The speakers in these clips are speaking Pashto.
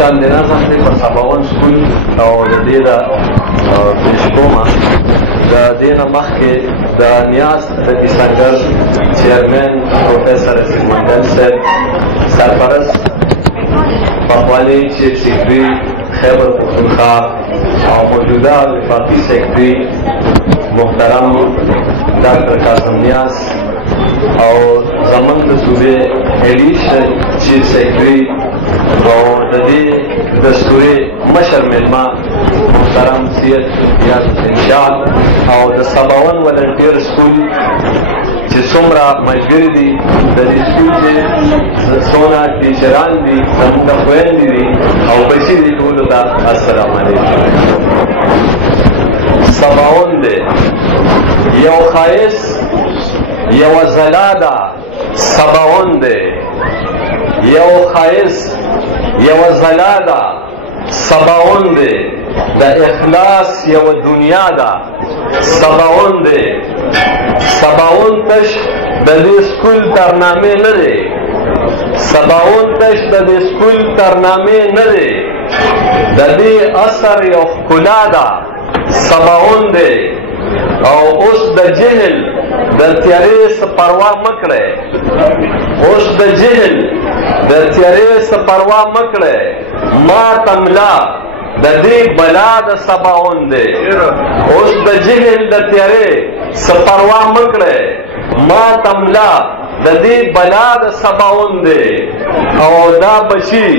شان د نظم دی په سباون سکول او د دې د پیش کومه د دې نه مخکې د نیاز د کیسنګر چیرمن پروفیسر رشید منډل صاحب سرپرست پخوانی چیف سیکرټري خیبر پختونخوا او موجوده وفاقي سیکرټري محترم ډاکټر قاسم نیاز او زمونږ د صوبې ایډیشنل چیف سیکرټري او د دې دستوري مشر مېلمه محترم سید ریاض حسین شاه او د سباون ولنټیر سکول چې څومره ملګري دي د دې سکول چې څونه ټیچران دي زموږ خویندې دي او بچي دي ټولو ته السلام علیکم. سباون دی یو ښایست یوه ځلا ده سباون دی یو ښایست یوه ځلا ده سباون دی د اخلاص یوه دنیا ده سباون دی سباون تش د دې سکول ترنامې نه دی سباون تش د دې سکول ترنامې نه دی د دې اثر یو ښکلا ده سباون دی او اوس د جهل د تیارې څه پروا مه کړئ اوس د جهل د تیارې څه پروا مه کړئ ما تملا د دې بلا د سباون دی اوس د جهل د تیارې څه پروا مه کړئ ما تملا د دې بلا د سباون دی او دا بچي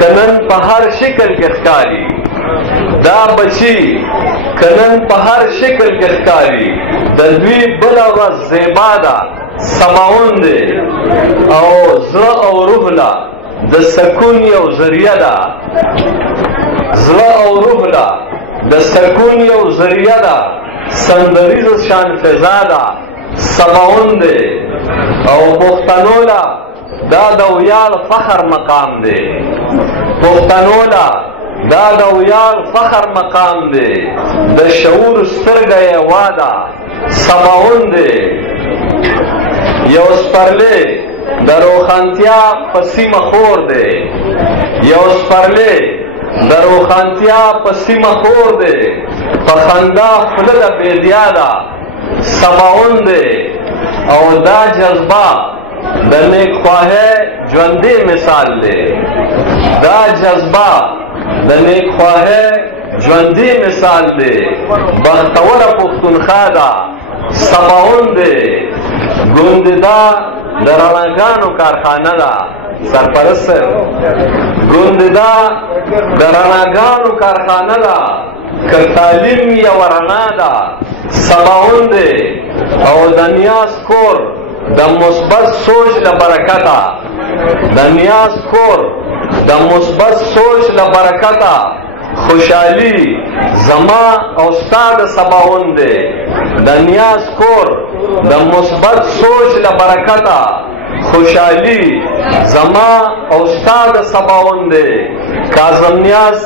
کنن په هر شکل کې ښکاري دا بچي کنن په هر شکل کې ښکاري د دوی بله ورځ زیبا ده سباون دی او زړه او روح له د سکون یو ذریعه ده زړه او روح له د سکون یو ذریعه ده سندریز شان فضا ده سباون دی او پښتنو له دا د ویاړ فخر مقام دی پښتنو له دا د ویاړ فخر مقام دی د شعور سترګه یې واده سباون دی یو سپرلی د روښانتیا په سیمه خور دی یو سپرلی د روښانتیا په سیمه خور دی په خندا خوله د بیدیا ده سباون دی او دا جذبه د نیکخواهۍ ژوندی مثال دی دا جذبه د نیکخواهۍ ژوندی مثال دی بختوره پښتونخوا ده سباون دی ګونددا د رڼاګانو کارخانه ده سرپرست صاحب ګونددا د رڼاګانو کارخانه ده که تعلیم یوه رڼا ده سباون دی او د نیاز کور د مثبت سوچ له برکته د نیاز کور د مثبت سوچ له برکته خوشحالي زما او ستا د سباون دی د نیاز کور د مثبت سوچ له برکته خوشحالي زما او ستا د سباون دی کاظم نیاز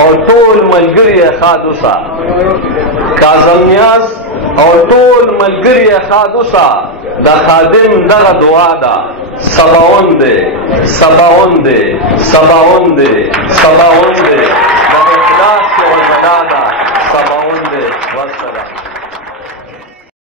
او ټول ملګري یې ښاد اوسه کاظم نیاز او ټول ملګري یې ښاد اوسه د خادم دغه دعا ده سباون دی سباون دی سباون دی سباون دی